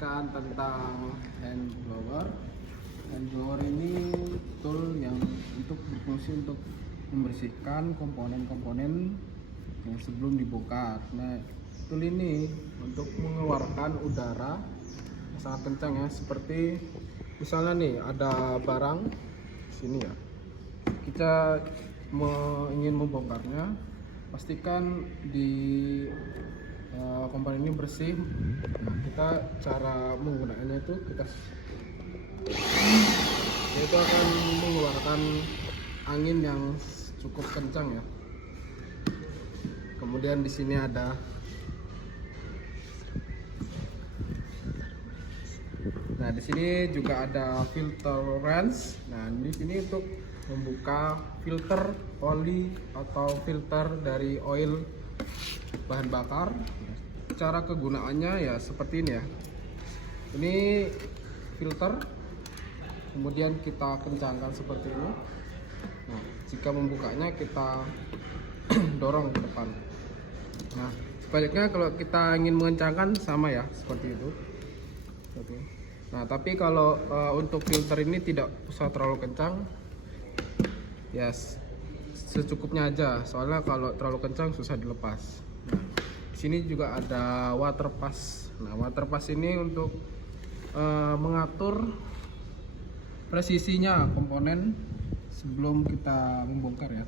menjelaskan tentang hand blower. Hand blower ini tool yang berfungsi untuk membersihkan komponen-komponen yang sebelum dibongkar. Nah, tool ini untuk mengeluarkan udara yang sangat kencang ya, seperti misalnya nih ada barang sini ya, kita ingin membongkarnya, pastikan di komponen ini bersih. Nah, kita cara menggunakannya itu itu akan mengeluarkan angin yang cukup kencang ya. Kemudian di sini ada di sini juga ada filter wrench. Nah, di sini untuk membuka filter oli atau filter dari oil bahan bakar. Cara kegunaannya ya seperti ini ya. Ini filter, kemudian kita kencangkan seperti ini. Nah, jika membukanya kita dorong ke depan. Nah, sebaliknya kalau kita ingin mengencangkan sama ya, seperti itu. Oke. Nah, tapi kalau untuk filter ini tidak usah terlalu kencang, ya secukupnya aja. Soalnya kalau terlalu kencang susah dilepas. Nah, di sini juga ada water pass. Nah, water pass ini untuk mengatur presisinya komponen sebelum kita membongkar ya,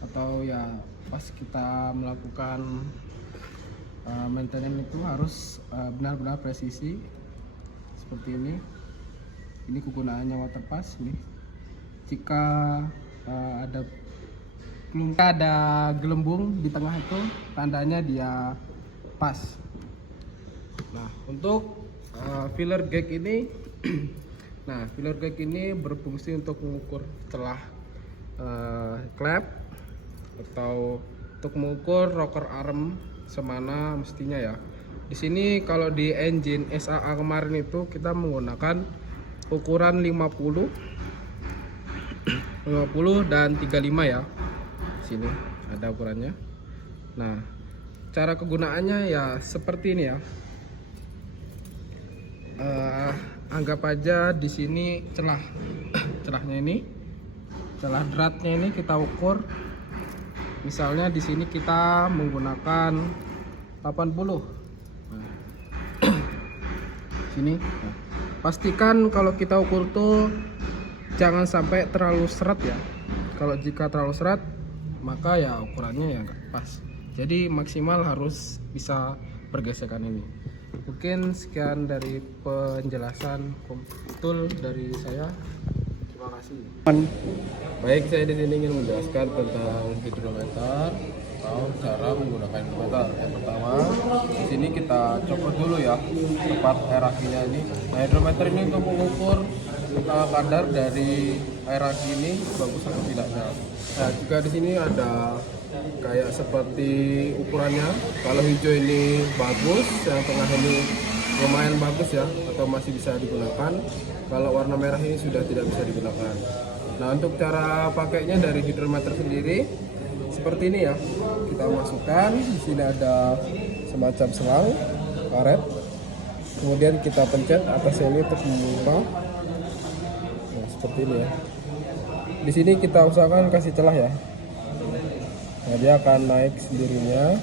atau ya pas kita melakukan maintenance itu harus benar-benar presisi seperti ini. Ini kegunaannya water pass nih. Jika ada gelembung di tengah itu tandanya dia pas. Nah, untuk filler gauge ini nah, filler gauge ini berfungsi untuk mengukur celah klep atau untuk mengukur rocker arm semana mestinya ya. Di sini kalau di engine SAA kemarin itu kita menggunakan ukuran 50 dan 35 ya. Sini ada ukurannya. Nah, cara kegunaannya ya seperti ini ya. Anggap aja di sini celahnya ini, celah dratnya ini kita ukur. Misalnya di sini kita menggunakan 80. Sini. Nah, pastikan kalau kita ukur tuh jangan sampai terlalu seret ya. Kalau jika terlalu seret, maka ya ukurannya ya nggak pas. Jadi maksimal harus bisa pergesekan ini. Mungkin sekian dari penjelasan tool dari saya. Terima kasih. Baik, saya di sini ingin menjelaskan tentang hidrometer atau cara menggunakan hidrometer. Yang pertama, di sini kita copot dulu ya tempat air akinya ini. Nah, hidrometer ini untuk mengukur kadar dari air aki ini bagus atau tidaknya. Nah, juga di sini ada kayak seperti ukurannya. Kalau hijau ini bagus, yang tengah ini lumayan bagus ya, atau masih bisa digunakan. Kalau warna merah ini sudah tidak bisa digunakan. Nah, untuk cara pakainya dari hidrometer sendiri seperti ini ya. Kita masukkan, di sini ada semacam selang karet. Kemudian kita pencet atasnya ini untuk membuka. Nah, seperti ini ya. Di sini kita usahakan kasih celah ya. Nah, dia akan naik sendirinya.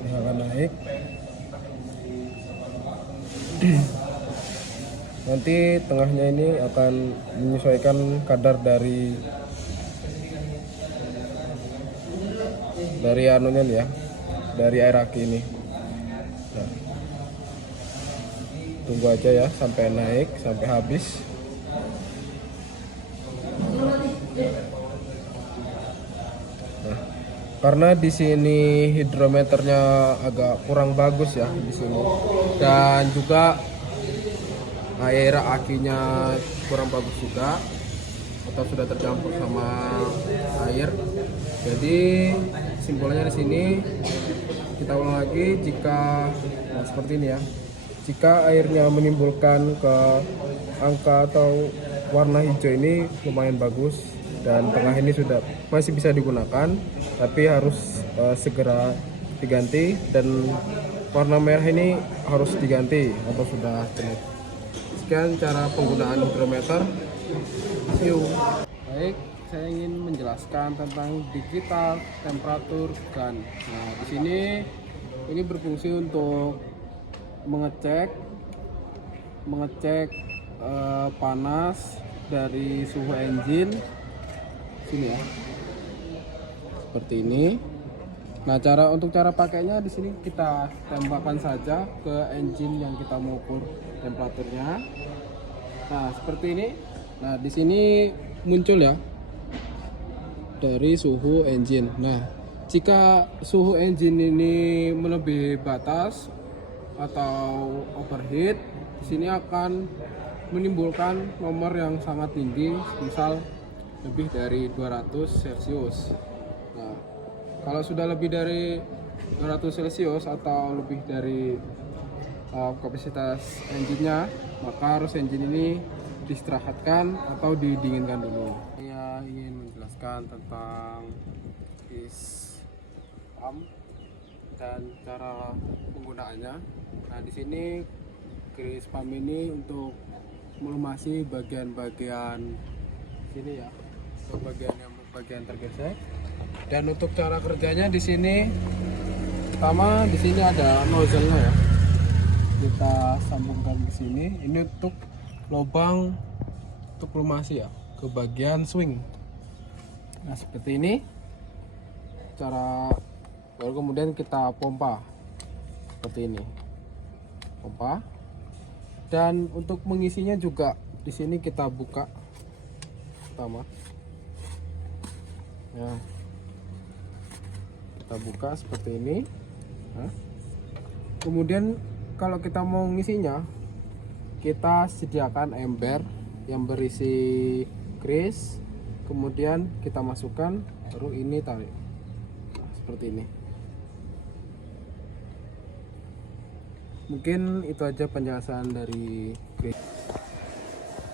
Dia akan naik. Nanti tengahnya ini akan menyesuaikan kadar dari anunya nih ya, dari air aki ini. Nah, tunggu aja ya sampai naik, sampai habis. Nah, karena di sini hidrometernya agak kurang bagus ya di sini, dan juga air akinya kurang bagus juga, atau sudah tercampur sama air. Jadi simbolnya di sini kita ulang lagi. Jika seperti ini ya, jika airnya menimbulkan ke angka atau warna hijau ini lumayan bagus, dan tengah ini sudah masih bisa digunakan, tapi harus segera diganti, dan warna merah ini harus diganti atau sudah jelek. Sekian cara penggunaan hidrometer. See you. Baik, saya ingin menjelaskan tentang digital temperatur gun. Nah, di sini ini berfungsi untuk mengecek panas dari suhu engine sini ya, seperti ini. Nah, untuk cara pakainya di sini kita tembakkan saja ke engine yang kita mau ukur temperaturnya. Nah, seperti ini. Nah, di sini muncul ya dari suhu engine. Nah, jika suhu engine ini melebihi batas atau overheat, di sini akan menimbulkan nomor yang sangat tinggi, misal lebih dari 200 Celcius. Nah, kalau sudah lebih dari 200 Celcius atau lebih dari kapasitas engine-nya, maka harus engine ini diistirahatkan atau didinginkan dulu. Saya ingin menjelaskan tentang grease pump dan cara penggunaannya. Nah, di sini grease pump ini untuk melumasi bagian-bagian sini ya, bagian tergesek. Dan untuk cara kerjanya di sini, pertama di sini ada nozzle-nya ya. Kita sambungkan ke sini. Ini untuk lubang untuk lumasi ya ke bagian swing. Nah, seperti ini cara. Baru kemudian kita pompa seperti ini, pompa. Dan untuk mengisinya juga di sini kita buka pertama ya, kita buka seperti ini. Nah, kemudian kalau kita mau ngisinya, kita sediakan ember yang berisi grease, kemudian kita masukkan, baru ini tarik. Nah, seperti ini. Mungkin itu aja penjelasan dari grease.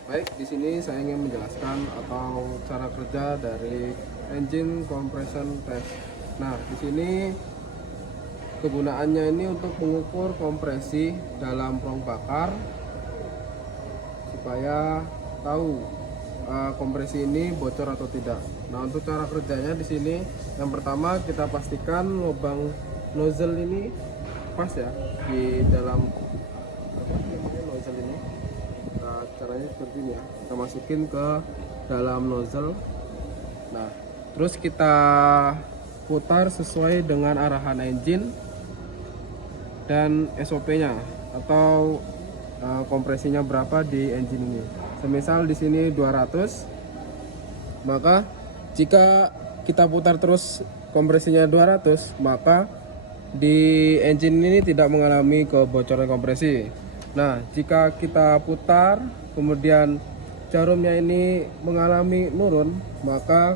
Baik, di sini saya ingin menjelaskan atau cara kerja dari engine compression test. Nah, di sini kegunaannya ini untuk mengukur kompresi dalam rong bakar supaya tahu kompresi ini bocor atau tidak. Nah, untuk cara kerjanya di sini, yang pertama kita pastikan lubang nozzle ini pas ya di dalam nozzle ini. Nah, caranya seperti ini ya, kita masukin ke dalam nozzle. Nah, terus kita putar sesuai dengan arahan engine dan SOP-nya atau kompresinya berapa di engine ini. Semisal di sini 200, maka jika kita putar terus kompresinya 200, maka di engine ini tidak mengalami kebocoran kompresi. Nah, jika kita putar kemudian jarumnya ini mengalami nurun, maka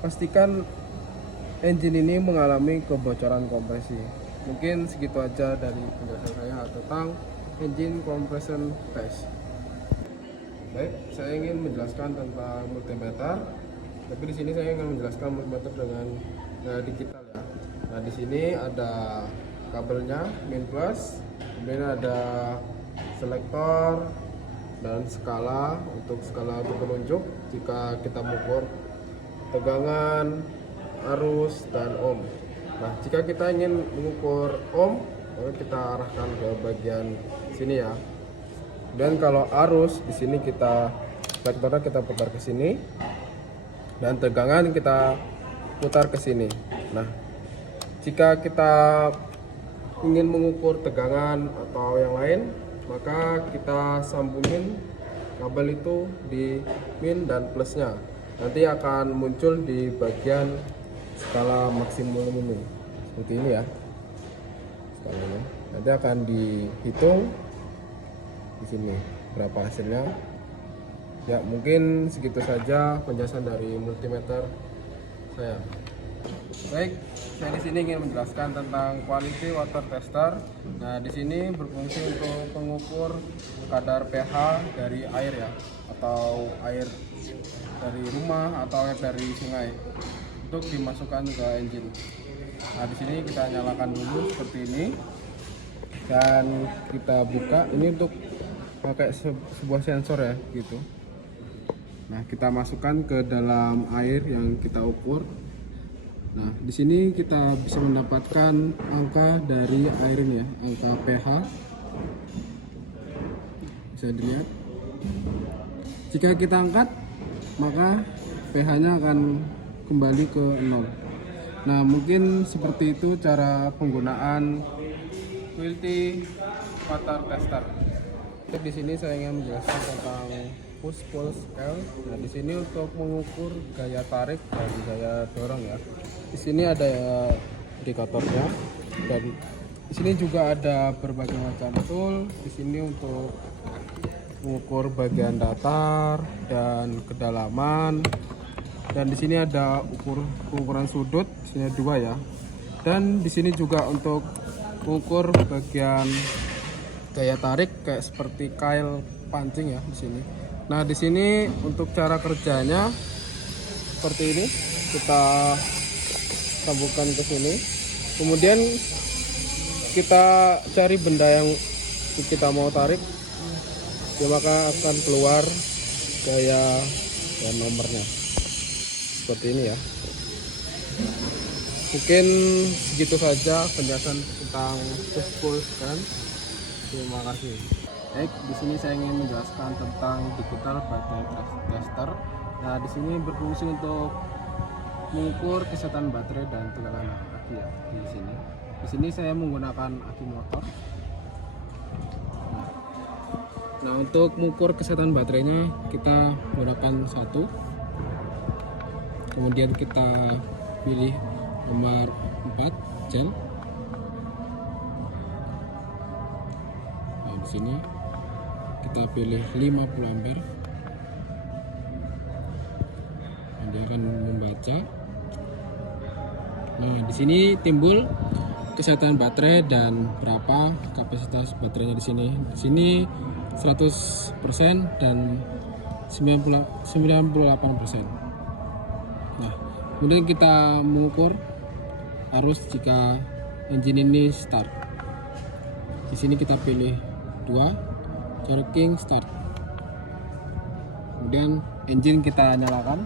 pastikan engine ini mengalami kebocoran kompresi. Mungkin segitu aja dari penjelasan saya tentang engine compression test. Baik, saya ingin menjelaskan tentang multimeter, tapi di sini saya ingin menjelaskan multimeter dengan digital ya. Nah, di sini ada kabelnya min plus, kemudian ada selektor dan skala untuk penunjuk jika kita mengukur tegangan, arus, dan ohm. Nah, jika kita ingin mengukur ohm, maka kita arahkan ke bagian sini ya. Dan kalau arus di sini kita selektornya kita putar ke sini, dan tegangan kita putar ke sini. Nah, jika kita ingin mengukur tegangan atau yang lain, maka kita sambungin kabel itu di min dan plusnya. Nanti akan muncul di bagian skala maksimum ini, seperti ini ya skalanya. Nanti akan dihitung di sini berapa hasilnya. Ya, mungkin segitu saja penjelasan dari multimeter saya. Baik, saya di sini ingin menjelaskan tentang quality water tester. Nah, di sini berfungsi untuk mengukur kadar pH dari air ya, atau air dari rumah atau air dari sungai untuk dimasukkan ke engine. Nah, di sini kita nyalakan dulu seperti ini dan kita buka. Ini untuk pakai sebuah sensor ya gitu. Nah, kita masukkan ke dalam air yang kita ukur. Nah, di sini kita bisa mendapatkan angka dari air ini ya, angka pH. Bisa dilihat. Jika kita angkat, maka pH-nya akan kembali ke 0. Nah, mungkin seperti itu cara penggunaan Quilty Water Tester. Di sini saya ingin menjelaskan tentang push pull scale. Nah, di sini untuk mengukur gaya tarik dan gaya dorong ya. Di sini ada indikatornya dan di sini juga ada berbagai macam tool. Di sini untuk mengukur bagian datar dan kedalaman. Dan di sini ada ukuran sudut, di sini ada 2 ya. Dan di sini juga untuk mengukur bagian gaya tarik kayak seperti kail pancing ya di sini. Nah, di sini untuk cara kerjanya seperti ini. Kita sambungkan ke sini. Kemudian kita cari benda yang kita mau tarik. Ya, maka akan keluar gaya dan nomornya. Seperti ini ya. Mungkin segitu saja penjelasan tentang push pull kan. Terima kasih. Baik, di sini saya ingin menjelaskan tentang digital baterai tester. Nah, di sini berfungsi untuk mengukur kesehatan baterai dan tegangan aki ya di sini. Di sini saya menggunakan aki motor. Nah, untuk mengukur kesehatan baterainya kita menggunakan 1. Kemudian kita pilih nomor 4 gel. Nah, di sini kita pilih 50 ampere. Nah, dia akan membaca. Nah, di sini timbul kesehatan baterai dan berapa kapasitas baterainya di sini. Di sini 100% dan 98%. Nah, kemudian kita mengukur arus jika engine ini start. Di sini kita pilih 2, working start. Kemudian engine kita nyalakan.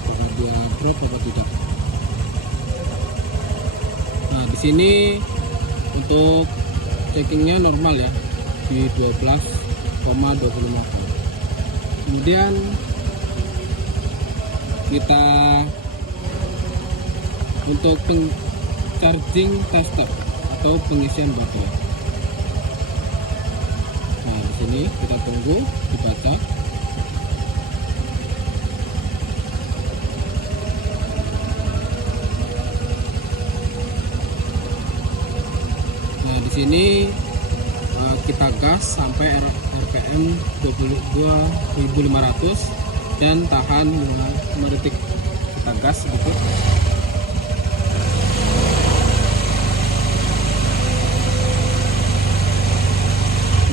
Apakah dia drop atau tidak? Nah, di sini untuk checkingnya normal ya di 12,25. Kemudian kita untuk charging tester atau pengisian baterai. Nah, di sini kita tunggu dibaca. Nah, di sini kita gas sampai RPM 22.500 dan tahan 5 detik. Kita gas sedikit.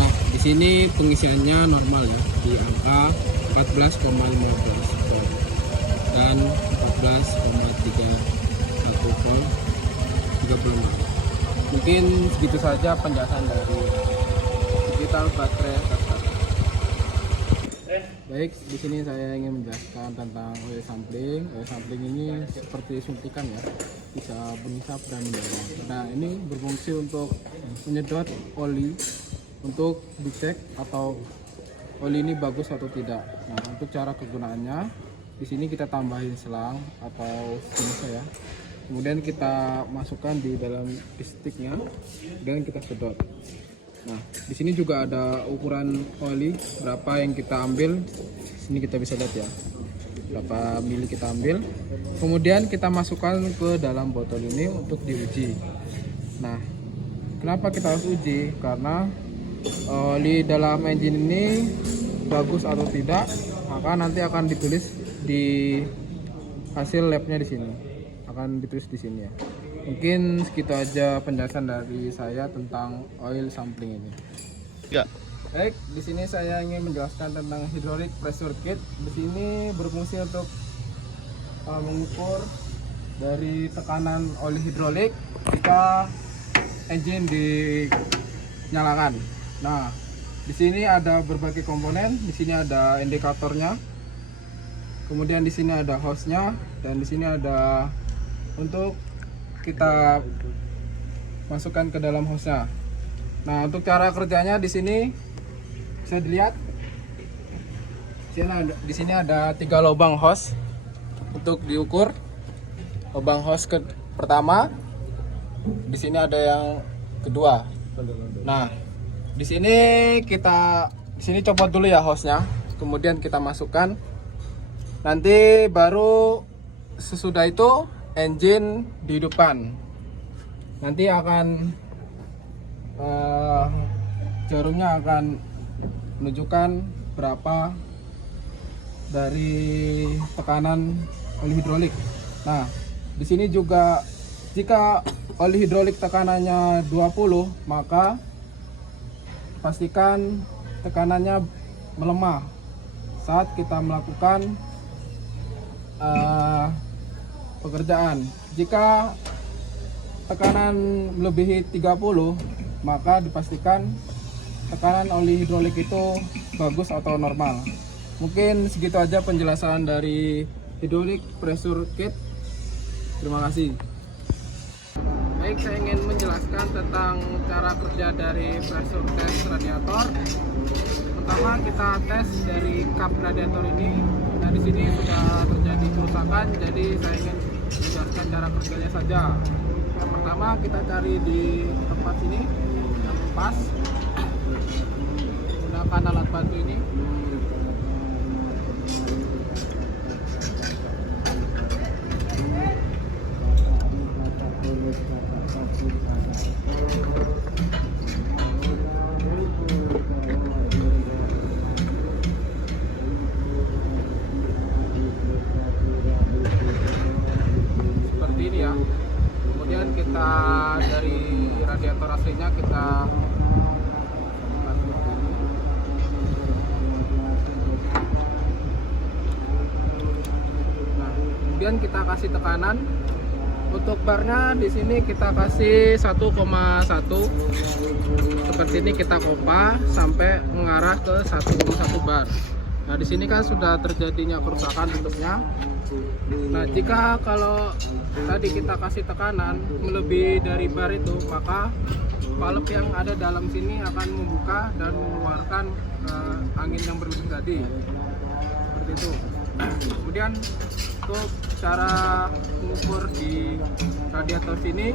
Nah, di sini pengisiannya normal ya di angka 14,15 volt dan 14,31 volt 36. Mungkin segitu saja penjelasan dari digital baterai tester. Baik, di sini saya ingin menjelaskan tentang oil sampling. Oil sampling ini seperti suntikan ya, bisa menghisap dan mendorong. Nah, ini berfungsi untuk menyedot oli untuk dicek atau oli ini bagus atau tidak. Nah, untuk cara kegunaannya, di sini kita tambahin selang atau jenis ya. Kemudian kita masukkan di dalam sticknya dan kita sedot. Nah, di sini juga ada ukuran oli berapa yang kita ambil. Sini kita bisa lihat ya, berapa mili kita ambil. Kemudian kita masukkan ke dalam botol ini untuk diuji. Nah, kenapa kita harus uji? Karena oli dalam engine ini bagus atau tidak, maka nanti akan ditulis di hasil labnya di sini. Akan ditulis di sini ya. Mungkin segitu aja penjelasan dari saya tentang oil sampling ini. Ya. Baik, di sini saya ingin menjelaskan tentang hydraulic pressure gauge. Di sini berfungsi untuk mengukur dari tekanan oli hidrolik jika engine dinyalakan. Nah, di sini ada berbagai komponen. Di sini ada indikatornya. Kemudian di sini ada hose-nya dan di sini ada untuk kita masukkan ke dalam hose-nya. Nah, untuk cara kerjanya di sini bisa dilihat. Di sini ada 3 lubang hose untuk diukur. Lubang hose pertama, di sini ada yang kedua. Nah, di sini copot dulu ya hose-nya, kemudian kita masukkan. Nanti baru sesudah itu engine dihidupkan. Nanti akan jarumnya akan menunjukkan berapa dari tekanan oli hidrolik. Nah, di sini juga jika oli hidrolik tekanannya 20, maka pastikan tekanannya melemah saat kita melakukan pekerjaan. Jika tekanan melebihi 30, maka dipastikan tekanan oli hidrolik itu bagus atau normal. Mungkin segitu aja penjelasan dari hydraulic pressure gauge. Terima kasih. Baik, saya ingin menjelaskan tentang cara kerja dari pressure test radiator. Pertama, kita tes dari kap radiator ini. Nah, di sini sudah terjadi kerusakan, jadi saya ingin menjelaskan cara kerjanya saja. Yang pertama, kita cari di tempat sini yang pas, gunakan alat bantu ini. Seperti ini ya. Kemudian kita dari radiator aslinya kita kemudian kita kasih tekanan. Untuk barnya di sini kita kasih 1,1. Seperti ini kita pompa sampai mengarah ke 1,1 bar. Nah, di sini kan sudah terjadinya kerusakan tutupnya. Nah, jika kalau tadi kita kasih tekanan melebihi dari bar itu, maka valve yang ada dalam sini akan membuka dan mengeluarkan angin yang berlebih tadi. Seperti itu. Kemudian untuk cara mengukur di radiator sini,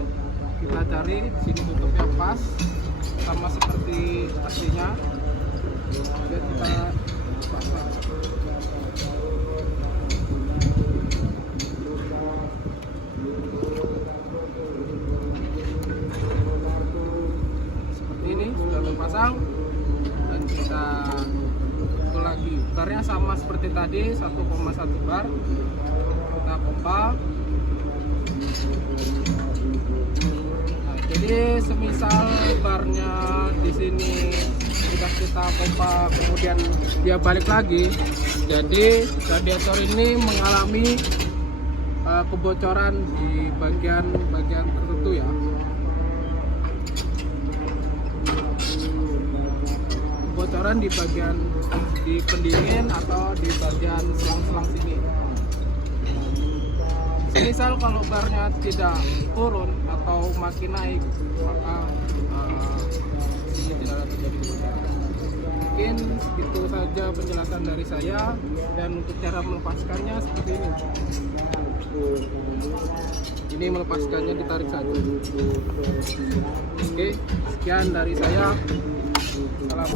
kita cari sini tutupnya pas sama seperti aslinya. Kemudian kita pasang. Seperti ini sudah terpasang dan kita ukur lagi. Barnya sama seperti tadi, 1,1 bar. Kita pompa. Nah, jadi semisal barnya di sini sudah kita pompa kemudian dia balik lagi, jadi radiator ini mengalami kebocoran di bagian tertentu ya. Kebocoran di bagian di pendingin atau di bagian selang-selang sini. Misal kalau barnya tidak turun atau makin naik, maka ini tidak akan terjadi kebocoran. Mungkin itu saja penjelasan dari saya, dan untuk cara melepaskannya seperti ini. Ini melepaskannya ditarik saja. Oke, sekian dari saya. Salam.